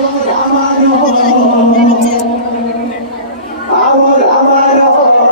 I want, I want, I want.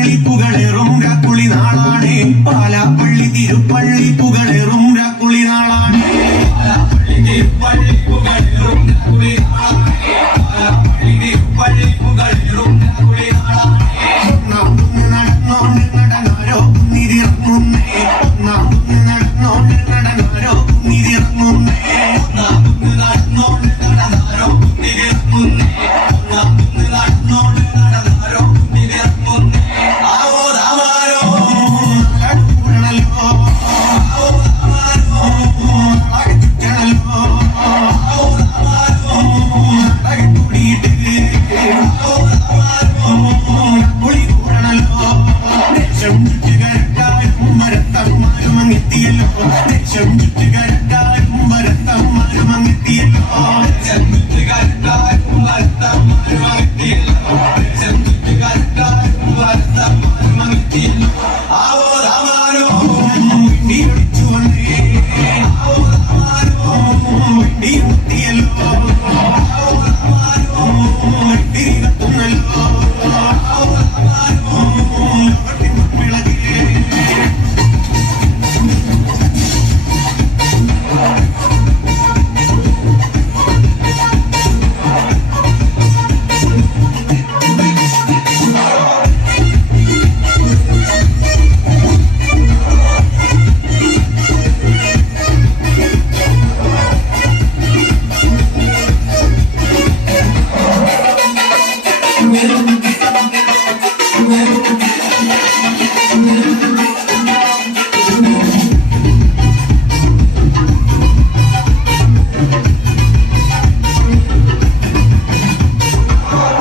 പള്ളി പുകളേറും കുളി നാളാണ് പാലാ പള്ളി തിരുപ്പള്ളി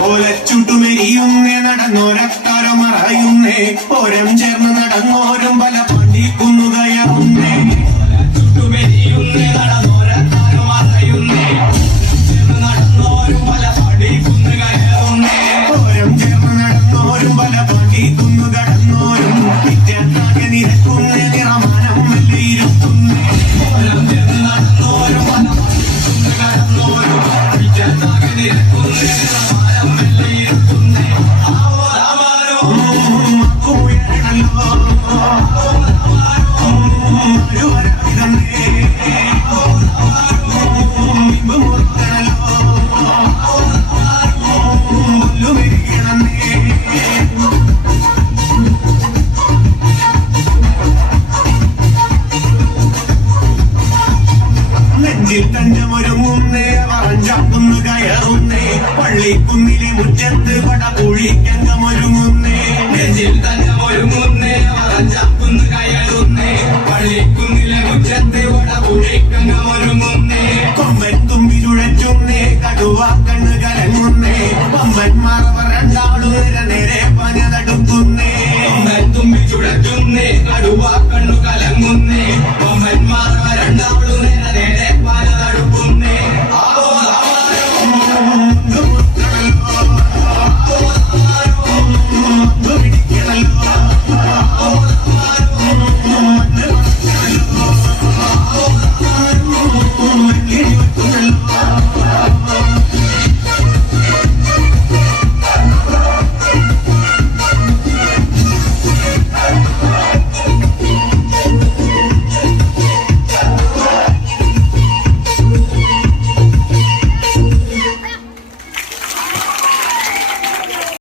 ഒരച്ചുട്ടുമെരിയുന്നേ നടന്നൊരക്കാരം മറയുന്നേ ഒരം Gracias. കുന്നിലെ മുറ്റത്ത് പട പുഴിക്കങ്ങമൊരുങ്ങുന്നേ നെഞ്ചിൽ തന്നെ ഒരുങ്ങുന്നേ. ചപ്പുന്ന് കയറുന്നേ. പള്ളിക്കുന്നിലെ മുറ്റത്ത് പട പുഴിക്കങ്ങമൊരുങ്ങുന്നേ കൊമ്പൻ തുമ്പിലുഴറ്റുന്നേ. കടുവാ കണ്ണ് കലങ്ങുന്നേ. പമ്പൻ മറവ രണ്ടാളും നേരെ നേരെ പനതടുക്കുന്നേ കൊമ്പൻ തുമ്പിച്ചുഴറ്റുന്നേ കടുവാ